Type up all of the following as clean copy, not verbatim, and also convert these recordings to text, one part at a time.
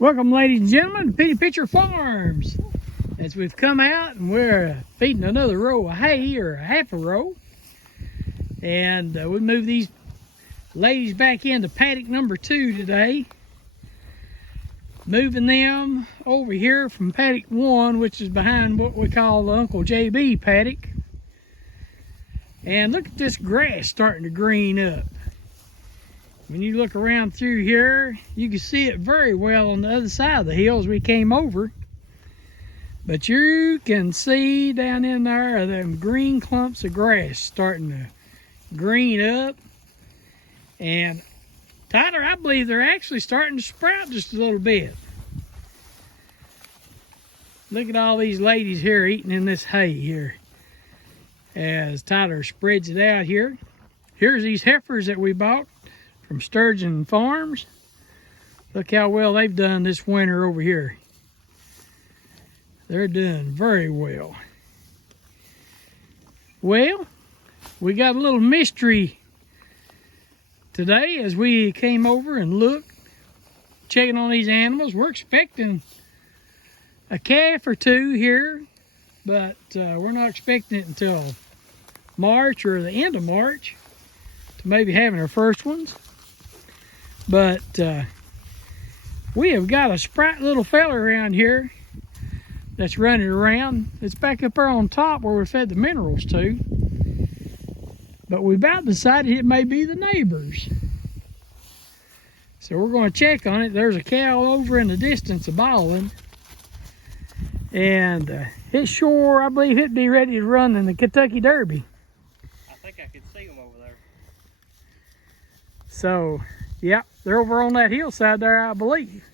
Welcome, ladies and gentlemen, to Penny Pitcher Farms. As we've come out and we're feeding another row of hay, or a half a row. And we moved these ladies back into paddock number 2 today. Moving them over here from paddock 1, which is behind what we call the Uncle JB paddock. And look at this grass starting to green up. When you look around through here, you can see it very well on the other side of the hills we came over. But you can see down in there them green clumps of grass starting to green up. And Tyler, I believe they're actually starting to sprout just a little bit. Look at all these ladies here eating in this hay here. As Tyler spreads it out here. Here's these heifers that we bought from Sturgeon Farms. Look how well they've done this winter over here. They're doing very well. Well, we got a little mystery today as we came over and looked, checking on these animals. We're expecting a calf or two here, but we're not expecting it until March or the end of March to maybe having our first ones. But we have got a sprite little fella around here that's running around. It's back up there on top where we fed the minerals to. But we about decided it may be the neighbors. So we're going to check on it. There's a cow over in the distance a bawling. And it's sure, I believe it'd be ready to run in the Kentucky Derby. I think I can see them over there. So, yeah, they're over on that hillside there, I believe.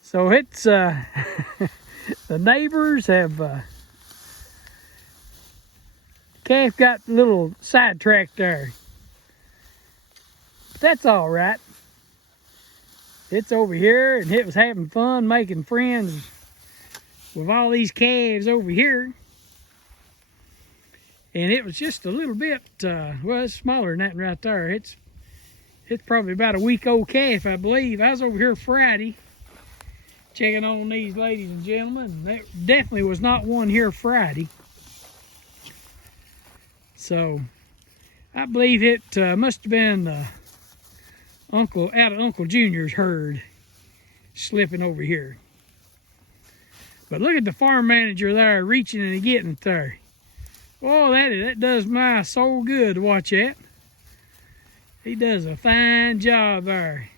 So it's, the neighbors have, calf got a little sidetracked there. But that's all right. It's over here and it was having fun making friends with all these calves over here. And it was just a little bit, well, it's smaller than that right there. It's probably about a week-old calf, I believe. I was over here Friday checking on these ladies and gentlemen. There definitely was not one here Friday. So I believe it must have been out of Uncle Junior's herd slipping over here. But look at the farm manager there reaching and getting it there. Oh, that does my soul good to watch that. He does a fine job there.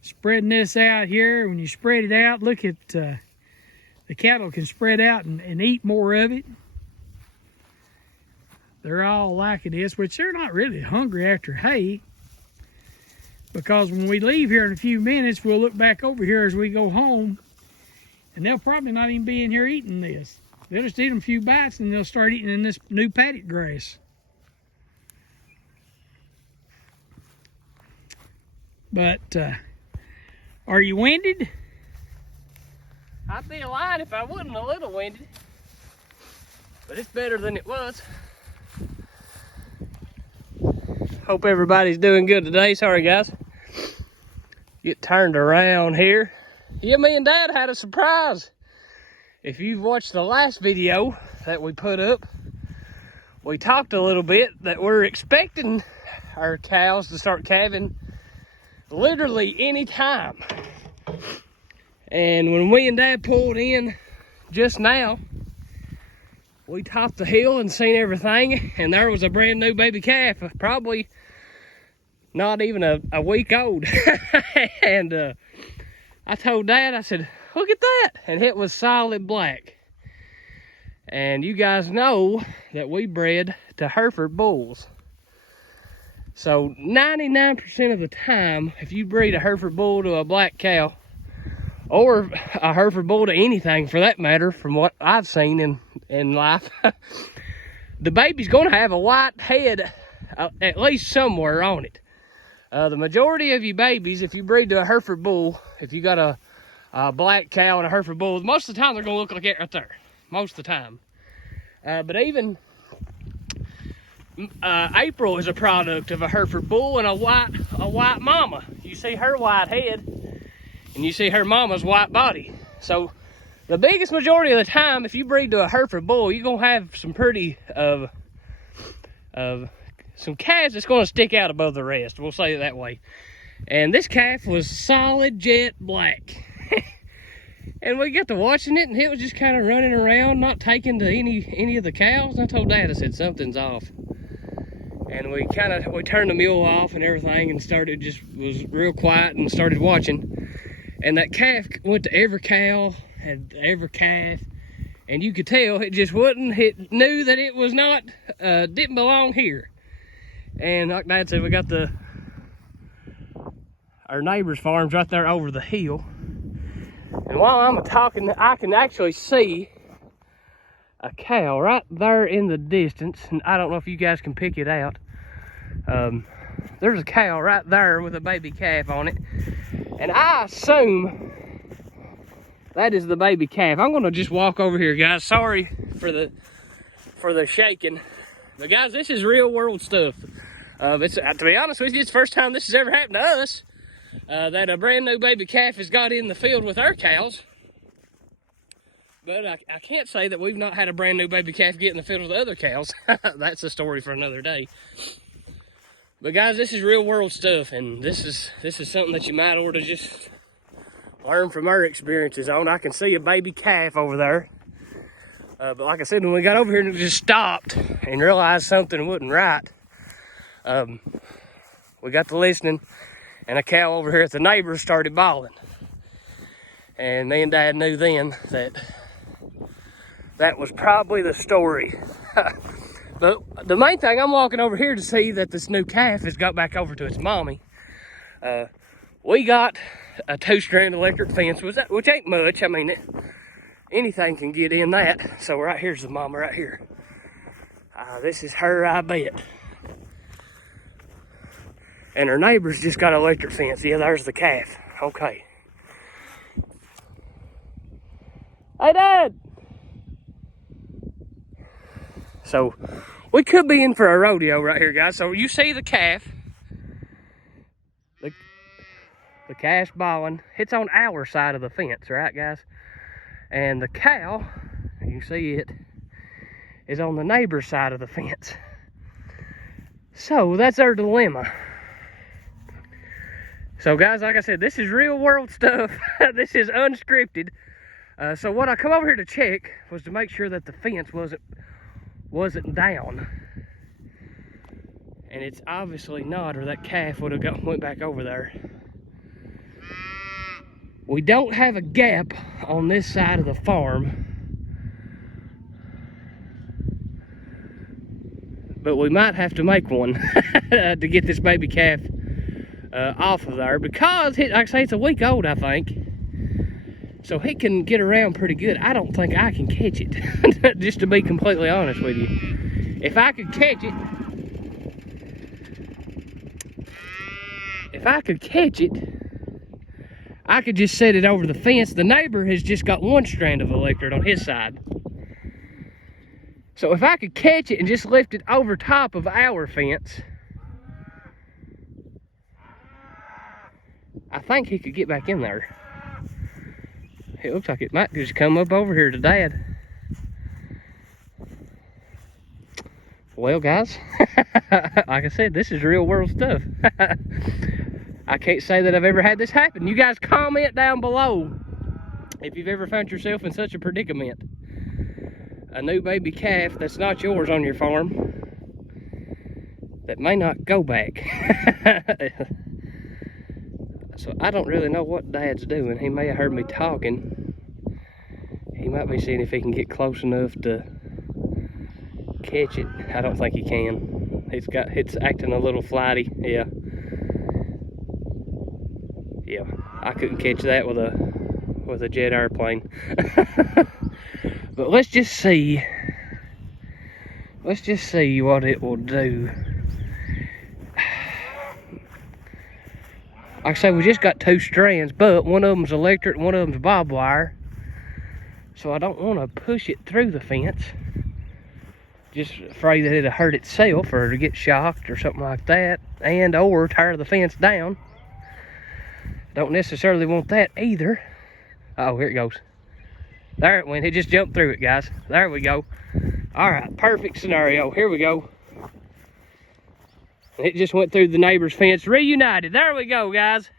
Spreading this out here. When you spread it out, look at the cattle can spread out and eat more of it. They're all liking this, which they're not really hungry after hay. Because when we leave here in a few minutes, we'll look back over here as we go home. And they'll probably not even be in here eating this. They'll just eat them a few bites and they'll start eating in this new paddock grass. But, are you winded? I'd be lying if I wasn't a little winded. But it's better than it was. Hope everybody's doing good today. Sorry, guys. Get turned around here. Yeah, me and Dad had a surprise. If you've watched the last video that we put up, we talked a little bit that we're expecting our cows to start calving literally any time. And when we and Dad pulled in just now, we topped the hill and seen everything, and there was a brand new baby calf, probably not even a week old. And I told Dad, I said, look at that. And it was solid black. And you guys know that we bred to Hereford bulls. So 99% of the time, if you breed a Hereford bull to a black cow, or a Hereford bull to anything for that matter, from what I've seen in life, the baby's going to have a white head at least somewhere on it. The majority of you babies, if you breed to a Hereford bull, if you got a black cow and a Hereford bull, most of the time they're going to look like that right there. Most of the time. But even April is a product of a Hereford bull and a white mama. you see her white head and you see her mama's white body. So the biggest majority of the time, if you breed to a Hereford bull, you're gonna have some pretty some calves that's gonna stick out above the rest. We'll say it that way. And this calf was solid jet black. And we got to watching it, and it was just kind of running around, not taking to any of the cows. And I told Dad, I said, something's off. And we turned the mule off and everything, and was real quiet and started watching. And that calf went to every cow, had every calf, and you could tell it just wouldn't. It knew that it was not, didn't belong here. And like Dad said, we got our neighbor's farm's right there over the hill. And while I'm talking, I can actually see a cow right there in the distance. And I don't know if you guys can pick it out. There's a cow right there with a baby calf on it. And I assume that is the baby calf. I'm gonna just walk over here, guys. Sorry for the shaking. But guys, this is real world stuff. To be honest with you, it's the first time this has ever happened to us. That a brand new baby calf has got in the field with our cows. But I can't say that we've not had a brand new baby calf get in the field with other cows. That's a story for another day. But guys, this is real world stuff, and this is something that you might ought to just learn from our experiences on. I can see a baby calf over there. But like I said, when we got over here and it just stopped and realized something wasn't right, we got to listening. And a cow over here at the neighbors started bawling. And me and Dad knew then that was probably the story. But the main thing, I'm walking over here to see that this new calf has got back over to its mommy. We got a 2-strand electric fence, which ain't much. I mean, anything can get in that. So right here's the mama right here. This is her, I bet. And her neighbor's just got an electric fence. Yeah, there's the calf. Okay. Hey, Dad! So, we could be in for a rodeo right here, guys. So, you see the calf. The calf's bawling. It's on our side of the fence, right, guys? And the cow, you see it, is on the neighbor's side of the fence. So, that's our dilemma. So guys, like I said, this is real world stuff. This is unscripted. So what I come over here to check was to make sure that the fence wasn't down. And it's obviously not, or that calf would have went back over there. We don't have a gap on this side of the farm. But we might have to make one to get this baby calf off of there, because like I say, it's a week old, I think, so he can get around pretty good. I don't think I can catch it. Just to be completely honest with you, if I could catch it, I could just set it over the fence. The neighbor has just got 1 strand of electric on his side, so if I could catch it and just lift it over top of our fence, I think he could get back in there. It looks like it might just come up over here to Dad. Well, guys, like I said, this is real world stuff. I can't say that I've ever had this happen. You guys comment down below if you've ever found yourself in such a predicament. A new baby calf that's not yours on your farm that may not go back. So I don't really know what Dad's doing. He may have heard me talking. He might be seeing if he can get close enough to catch it. I don't think he can. It's acting a little flighty. Yeah, I couldn't catch that with a jet airplane. But let's just see what it will do. Like I say, we just got 2 strands, but one of them's electric and one of them's barbed wire. So I don't want to push it through the fence. Just afraid that it'll hurt itself or it'll get shocked or something like that, and or tear the fence down. Don't necessarily want that either. Oh, here it goes. There it went. It just jumped through it, guys. There we go. All right, perfect scenario. Here we go. It just went through the neighbor's fence. Reunited. There we go, guys.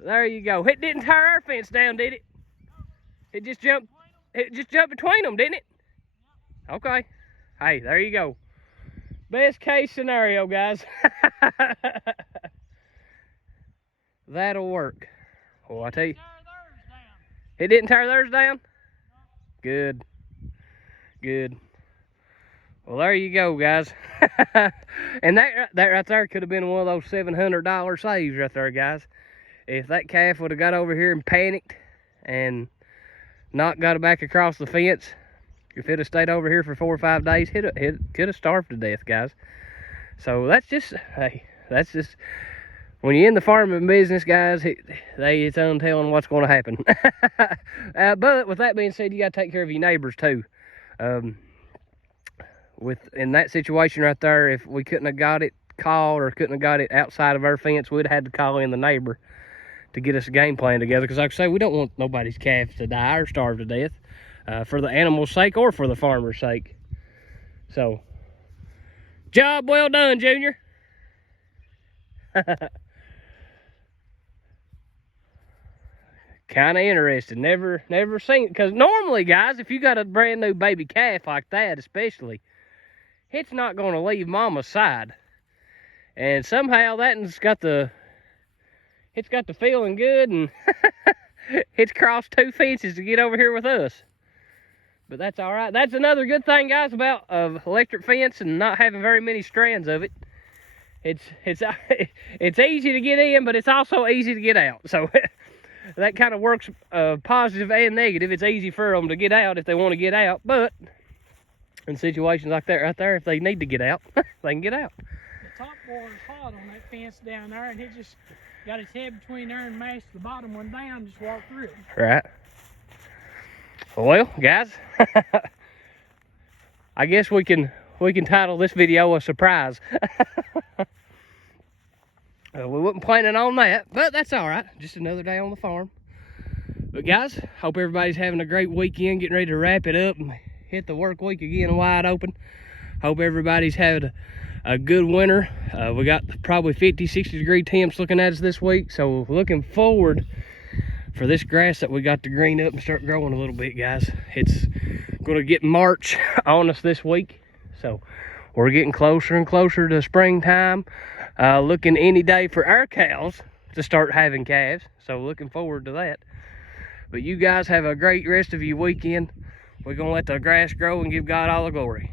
There you go. It didn't tear our fence down, did it? It just jumped between them, didn't it? Okay. Hey, there you go. Best case scenario, guys. That'll work. Oh, I tell you. It didn't tear theirs down? Good. Good. Well, there you go, guys. And that right there could have been one of those $700 saves right there, guys. If that calf would have got over here and panicked and not got it back across the fence, if it had stayed over here for 4 or 5 days, it could have starved to death, guys. So that's just, hey, that's just, when you're in the farming business, guys, it's untelling what's going to happen. But with that being said, you got to take care of your neighbors too. In that situation right there, if we couldn't have got it called or couldn't have got it outside of our fence, we'd have had to call in the neighbor to get us a game plan together. Because like I say, we don't want nobody's calves to die or starve to death, for the animal's sake or for the farmer's sake. So, job well done, Junior. Kind of interesting. Never seen, because normally, guys, if you got a brand new baby calf like that, especially, it's not going to leave mama's side. And somehow that's got the, it's got the feeling good, and it's crossed 2 fences to get over here with us. But that's all right. That's another good thing, guys, about electric fence and not having very many strands of it. It's easy to get in, but it's also easy to get out. So that kind of works positive and negative. It's easy for them to get out if they want to get out, but in situations like that right there, if they need to get out, they can get out. The top water's hot on that fence down there, and it just got its head between there and mashed the bottom one down, just walked through it. Right. Well, guys, I guess we can title this video a surprise. We wasn't planning on that, but that's all right. Just another day on the farm. But guys, hope everybody's having a great weekend, getting ready to wrap it up and hit the work week again wide open. Hope everybody's having a good winter. We got probably 50, 60 degree temps looking at us this week, so looking forward for this grass that we got to green up and start growing a little bit, guys. It's going to get March on us this week, so we're getting closer and closer to springtime. Looking any day for our cows to start having calves, so looking forward to that. But you guys have a great rest of your weekend. We're going to let the grass grow and give God all the glory.